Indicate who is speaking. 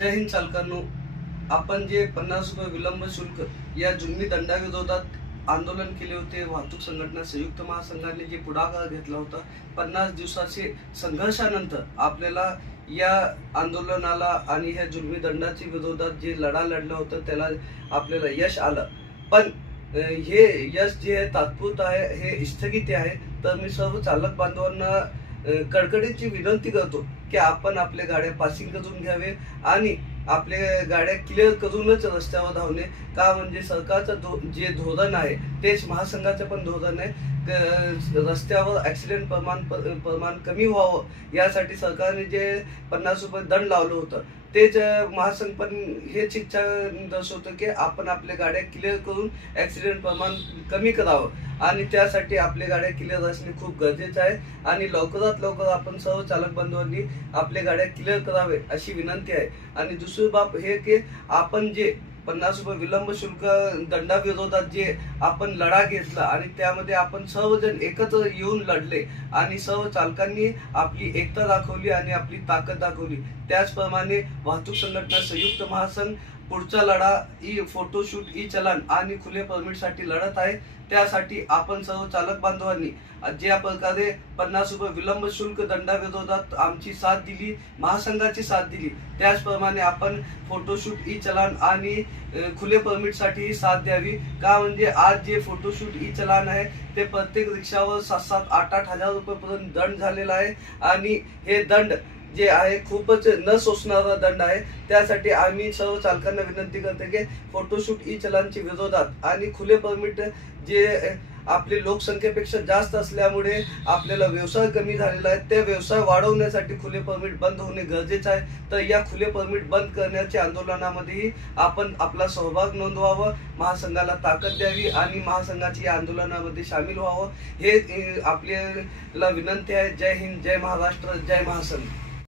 Speaker 1: जय हिंद चालकांनो. आपण जे पन्नास रुपये विलंब शुल्क या जुम्मी दंडाविरोधात आंदोलन केले होते वाहतूक संघटना संयुक्त महासंघाने जे पुढाकार घेतला होता पन्नास दिवसाचे संघर्षानंतर आपल्याला या आंदोलनाला आणि ह्या जुलमी दंडाच्या विरोधात जे लढा लढला होता त्याला आपल्याला यश आलं. पण हे यश जे आहे तात्पुरतं आहे हे स्थगिती आहे. तर मी सर्व चालक बांधवांना कडकडीची विनंती करतो की आपण आपल्या गाड्या पासिंग करून घ्यावे आणि आपल्या गाड्या क्लिअर करूनच रस्त्यावर धावणे. का म्हणजे सरकारचं धो जे धोरण आहे तेच महासंघाचं पण धोरण आहे. रस्त्यावर ॲक्सिडेंट प्रमाण प- प्रमाण कमी व्हावं. यासाठी सरकारने जे पन्नास रुपये दंड लावलं होतं तेच महासंघ पण हेच इच्छा दर्शवतं की आपण आपल्या गाड्या क्लिअर करून ॲक्सिडेंट प्रमाण कमी करावं. आणि त्यासाठी आपल्या गाड्या क्लिअर असणे खूप गरजेचं आहे. आणि लवकरात लवकर आपण सर्व चालक बंधूंनी आपल्या गाड्या क्लिअर करावे अशी विनंती आहे. आणि दुसरी बाब हे की आपण जे पन्नास रुपये विलंब शुल्क दंडाविरोधात जे आपण लढा घेतला आणि त्यामध्ये आपण सर्वजण एकत्र येऊन लढले आणि सर्व चालकांनी आपली एकता दाखवली आणि आपली ताकद दाखवली. त्याचप्रमाणे वाहतूक संघटना संयुक्त महासंघ पुढचा लढा ई फोटोशूट ई चलन आणि खुले परमिटसाठी लढत आहे. त्यासाठी आपण सर्व चालक बांधवांनी ज्या प्रकारे पन्नास रुपये विलंब शुल्क दंडाविरोधात आमची साथ दिली महासंघाची साथ दिली त्याचप्रमाणे आपण फोटोशूट ई चलान आणि खुले परमिटसाठी साथ द्यावी. का म्हणजे आज जे फोटोशूट ई चलान आहे ते प्रत्येक रिक्षावर सात सात आठ आठ हजार रुपयेपर्यंत दंड झालेला आहे. आणि हे दंड जे आहे खूपच न सोसणारा दंड आहे. त्यासाठी आम्ही सर्व चालकांना विनंती करतो की फोटोशूट ई चलानच्या विरोधात आणि खुले परमिट जे आपली लोकसंख्येपेक्षा जास्त असल्यामुळे आपल्याला व्यवसाय कमी झालेला आहे ते व्यवसाय वाढवण्यासाठी खुले परमिट बंद होणे गरजेचं आहे. तर या खुले परमिट बंद करण्याच्या आंदोलनामध्येही आपण आपला सहभाग नोंदवावं महासंघाला ताकद द्यावी आणि महासंघाची या आंदोलनामध्ये सामील व्हावं. हे आपल्याला विनंती आहे. जय हिंद जय महाराष्ट्र जय महासंघ.